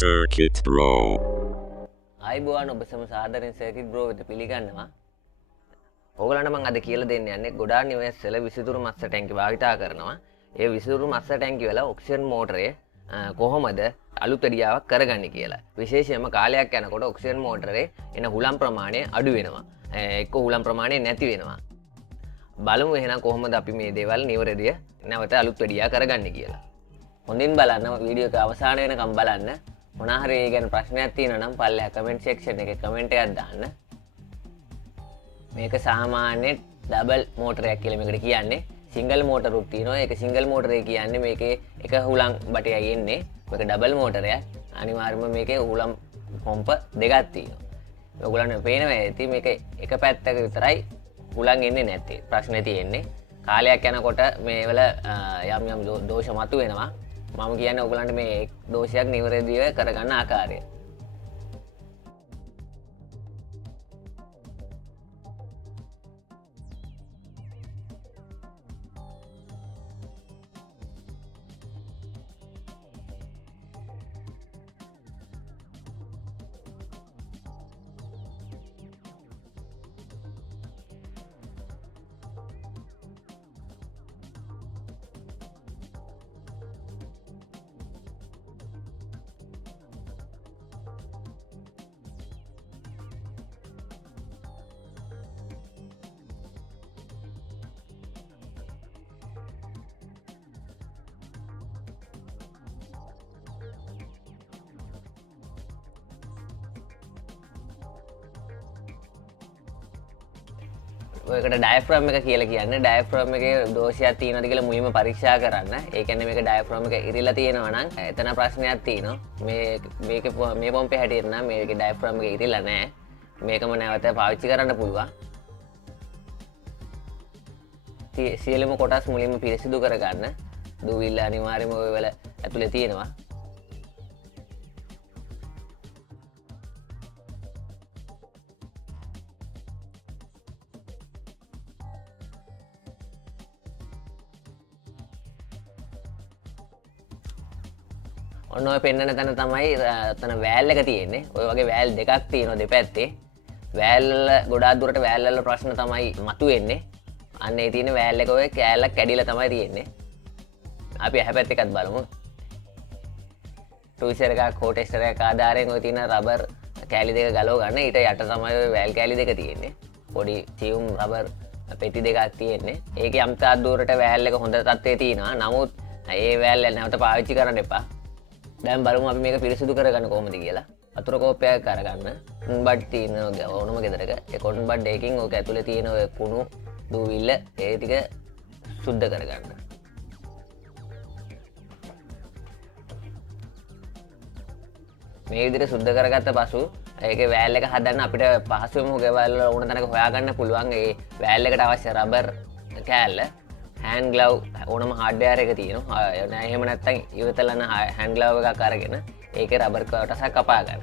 Circuit Bro. ආයිබෝවන් ඔබ සම සාදරයෙන් සර්කිට් බ්‍රෝ වෙත පිළිගන්නවා. ඕගලන්ට මම අද කියලා දෙන්න යන්නේ ගොඩාක් නිවෙස්වල විසිතුරු මත්ස්‍ය ටැංකි භාවිතා කරනවා. ඒ විසිතුරු මත්ස්‍ය ටැංකි වල ඔක්සිජන් මෝටරය කොහොමද අලුත් වැඩියාවක් කරගන්නේ කියලා. විශේෂයෙන්ම කාලයක් යනකොට ඔක්සිජන් මෝටරේ එන හුලම් ප්‍රමාණය අඩු වෙනවා. එක්ක හුලම් ප්‍රමාණය නැති වෙනවා. බලමු එහෙනම් කොහොමද අපි මේ දේවල් නිවැරදිව නැවත අලුත් වැඩියා කරගන්නේ කියලා. හොඳින් බලන්න වීඩියෝ එක අවසාන වෙනකම් බලන්න. මොනවා හරි ඒ ගැන ප්‍රශ්නයක් තියෙනවා නම් පල්ලෙහා කමෙන්ට් සෙක්ෂන් එකේ කමෙන්ට් එකක් දාන්න. මේක සාමාන්‍ය ඩබල් මෝටරයක් කියලා මේකට කියන්නේ. සිංගල් මෝටරුත් තියෙනවා. ඒක සිංගල් මෝටරේ කියන්නේ මේකේ එක හුලං බටයයි එන්නේ. මේක ඩබල් මෝටරයක්. අනිවාර්යයෙන්ම මේකේ හුලම් පොම්ප දෙකක් තියෙනවා. ඔයගොල්ලන්ට පේනවා ඇති මේක එක පැත්තක විතරයි හුලං එන්නේ නැත්තේ. ප්‍රශ්නේ තියෙන්නේ. කාලයක් යනකොට මේවල යම් යම් දෝෂ මතුවෙනවා. මම කියන්නේ ඔයගොල්ලන්ට මේ දෝෂයක් නිවැරදිව කරගන්න ආකාරය. ඔයකට ඩයෆ්‍රෑම් එක කියලා කියන්නේ ඩයෆ්‍රෑම් එකේ දෝෂයක් තියෙනවද කියලා මුලින්ම පරීක්ෂා කරන්න. ඒ කියන්නේ මේක ඩයෆ්‍රෑම් එක ඉරිලා තියෙනවා නම් එතන ප්‍රශ්නයක් තියෙනවා. මේ පොම්පේ හැටියට නම් මේකේ ඩයෆ්‍රෑම් එක ඉරිලා නැහැ. මේකම නැවත පාවිච්චි කරන්න පුළුවන්. සියලුම කොටස් මුලින්ම පිරිසිදු කරගන්න. දූවිල්ල අනිවාර්යයෙන්ම ඔය වල ඇතුලේ තියෙනවා. ඔන්න ඔය පෙන්නන තැන තමයි එතන වෑල් එක තියෙන්නේ. ඔය වගේ වෑල් දෙකක් තියෙනවා දෙපැත්තේ. වෑල් ගොඩාක් දුරට වෑල් වල ප්‍රශ්න තමයි මතුවෙන්නේ. අන්න ඒ තියෙන වෑල් එක ඔය කෑල්ලක් කැඩිලා තමයි තියෙන්නේ. අපි එහා පැත්ත එකත් බලමු. ටූල්සර් එකක් හෝ ටෙස්ටර් එකක් ආධාරයෙන් ඔය තියෙන රබර් කෑලි දෙක ගලව ගන්න. ඊට යට තමයි ඔය වෑල් කෑලි දෙක තියෙන්නේ. පොඩි සියුම් රබර් පෙටි දෙකක් තියෙන්නේ. ඒකේ යම්තා දුරට වෑල් එක හොඳ තත්ත්වයේ තියෙනවා. නමුත් ඒ වෑල් නැවත පාවිච්චි කරන්න එපා. දැන් බලමු අපි මේක පිරිසිදු කරගන්න කොහොමද කියලා. වතුර කෝප්පයක් අරගන්න. බඩ් තියෙනවා ඕනම ගෙදරක. ඒ කොටන් බඩ් එකකින් ඕක ඇතුලේ තියෙන ඔය කුණු දූවිල්ල ඒ ටික සුද්ධ කරගන්න. මේ විදිහට සුද්ධ කරගත්ත පසු ඒකේ වෑල් එක හදන්න අපිට පහසුවෙන්ම ගෙවල් වල ඕන තැනක හොයාගන්න පුළුවන්. ඒ වෑල් එකට අවශ්‍ය රබර් කෑල්ල hand glove ඕනම hardware එක තියෙනවා. නෑ එහෙම නැත්නම් ඉවතලන hand glove එකක් අරගෙන ඒකේ රබර් කොටසක් කපා ගන්න.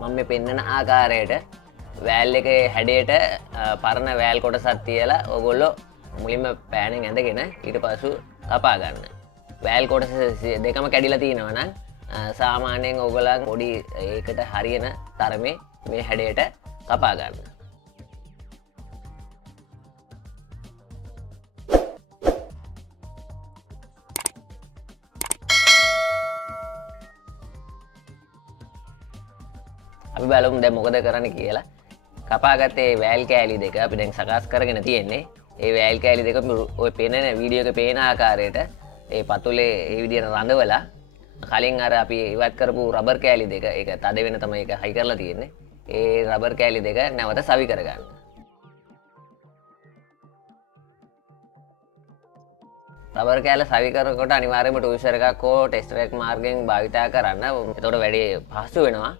මම මේ පෙන්නන ආකාරයට වෑල් එකේ හැඩයට පරණ වෑල් කොටසක් තියලා ඔයගොල්ලෝ මුලින්ම පෑනෙන් ඇඳගෙන ඊට පස්සෙ කපා ගන්න. වෑල් කොටස දෙකම කැඩිලා තියෙනවා නම් සාමාන්‍යයෙන් ඔයගොල්ලන් පොඩි ඒකට හරියන තරමේ මේ හැඩයට කපා ගන්න. අපි බලමු දැන් මොකද කරන්න කියලා. කපාගත්තේ වෑල් කෑලි දෙක අපි දැන් සකස් කරගෙන තියෙන්නේ. ඒ වෑල් කෑලි දෙක ඔය පේන වීඩියෝ එකේ පේන ආකාරයට ඒ පතුලේ ඒ විදිහට රඳවලා කලින් අර අපි ඉවත් කරපු රබර් කෑලි දෙක ඒක තද වෙන තමයි ඒක හයි කරලා තියෙන්නේ. ඒ රබර් කෑලි දෙක නැවත සවි කරගන්න. රබර් කෑල්ල සවි කරනකොට අනිවාර්යයෙන්ම ටූල්සර් එකක් හෝ ටෙස්ටර් එකක් මාර්ගයෙන් භාවිතා කරන්න. එතකොට වැඩි පහසු වෙනවා.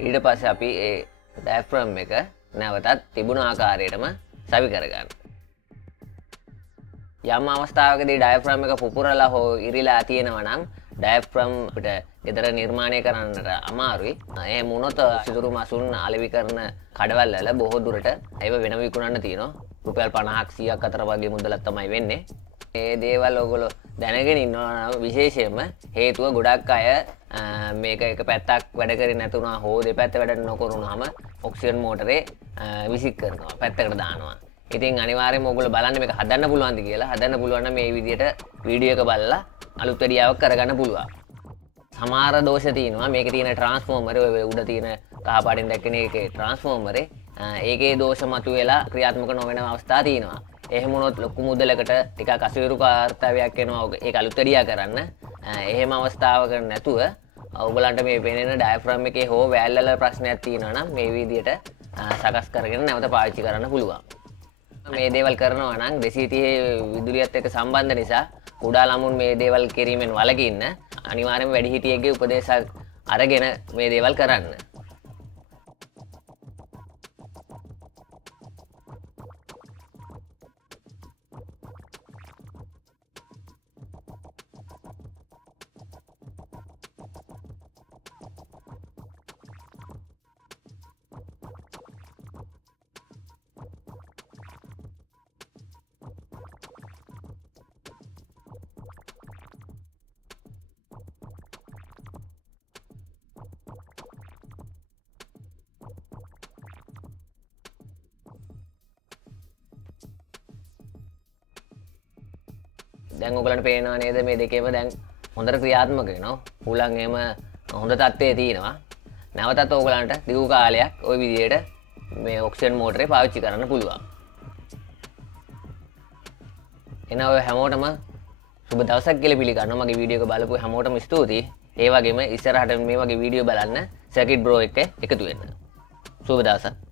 ඊට පස්සේ අපි ඒ ඩයෆ්‍රම් එක නැවතත් තිබුණු ආකාරයටම සවි කරගන්න. යම් අවස්ථාවකදී ඩයෆ්‍රම් එක පුපුරලා හෝ ඉරිලා තියෙනවා නම් ඩයෆ්‍රම් අපිට ගෙදර නිර්මාණය කරන්නට අමාරුයි. එහෙම වුණොත් සිදුරු මසුන් අලෙවි කරන කඩවල් වල බොහෝ දුරට ඒව වෙන විකුණන්න තියෙනවා. රුපියල් 50ක් 100ක් අතර වගේ මුදලක් තමයි වෙන්නේ. මේ දේවල් ඔයගොල්ලෝ දැනගෙන ඉන්නවා. විශේෂයෙන්ම හේතුව ගොඩක් අය මේක එක පැත්තක් වැඩ කරේ නැතුණා හෝ දෙපැත්ත වැඩ නොකරුණාම ඔක්සිජන් මෝටරේ විසික් කරනවා. පැත්තකට දානවා. ඉතින් අනිවාර්යයෙන්ම ඔයගොල්ලෝ බලන්න මේක හදන්න පුළුවන්ද කියලා. හදන්න පුළුවන් නම් මේ විදිහට වීඩියෝ එක බලලා අලුත් වැඩියාවක් කරගන්න පුළුවන්. සමහර දෝෂ තියෙනවා. මේකේ තියෙන ට්‍රාන්ස්ෆෝමරේ ඔය උඩ තියෙන කහ පාටින් දැක්කන එකේ ට්‍රාන්ස්ෆෝමරේ ඒකේ දෝෂ මතුවෙලා ක්‍රියාත්මක නොවන අවස්ථා තියෙනවා. එහෙම වුණොත් ලොකු මුදලකට ටිකක් අසීරු කාර්යයක් වෙනවා ඒක අලුත් වැඩියා කරන්න. එහෙම අවස්ථාවක නැතුව ඔයගලන්ට මේ පේන ඩයෆ්‍රම් එකේ හෝ වැල් වල ප්‍රශ්නයක් තියෙනවා නම් මේ විදිහට සකස් කරගෙන නැවත පාවිච්චි කරන්න පුළුවන්. මේ දේවල් කරනවා නම් 230 විදුලියත් එක්ක සම්බන්ධ නිසා කුඩා ළමුන් මේ දේවල් කිරීමෙන් වළකින්න අනිවාර්යයෙන්ම වැඩිහිටියෙක්ගේ උපදේශයක් අරගෙන මේ දේවල් කරන්න. දැන් ඔයගලන්ට පේනවා නේද මේ දෙකේම දැන් හොඳට ක්‍රියාත්මක වෙනවා. හුලං එහෙම හොඳ තත්ත්වයේ තියෙනවා. නැවතත් ඔයගලන්ට දිගු කාලයක් ওই විදිහට මේ ඔක්සිජන් මෝටරේ පාවිච්චි කරන්න පුළුවන්. එන ඔය හැමෝටම සුබ දවසක් කියලා පිළිගන්නවා. මගේ වීඩියෝ එක බලපු හැමෝටම ස්තුතියි. ඒ වගේම ඉස්සරහට මේ වගේ වීඩියෝ බලන්න සර්කිට් බ්‍රෝ එක්ක එකතු වෙන්න. සුබ දවසක්.